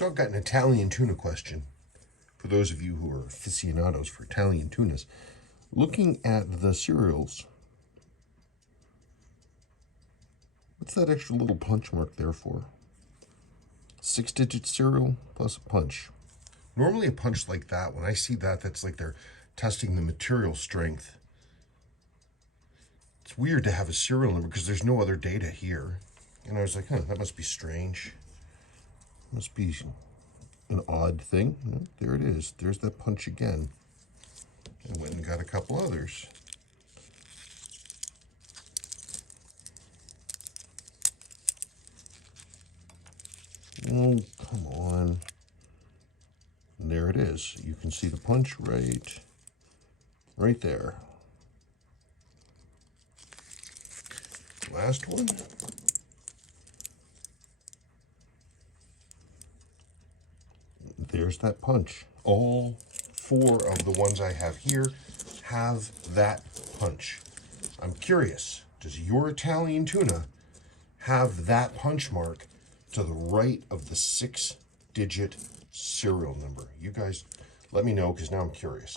So I've got an Italian tuna question for those of you who are aficionados for Italian tunas. Looking at the cereals, what's that extra little punch mark there for? 6-digit cereal plus a punch. Normally a punch like that, when I see that, that's like they're testing the material strength. It's weird to have a serial number because there's no other data here. And I was like, huh, that must be strange. Must be an odd thing. Oh, there it is. There's that punch again. I went and got a couple others. Oh, come on. And there it is. You can see the punch right there. Last one. There's that punch. All 4 of the ones I have here have that punch. I'm curious, does your Italian tuna have that punch mark to the right of the 6-digit serial number? You guys let me know, because now I'm curious.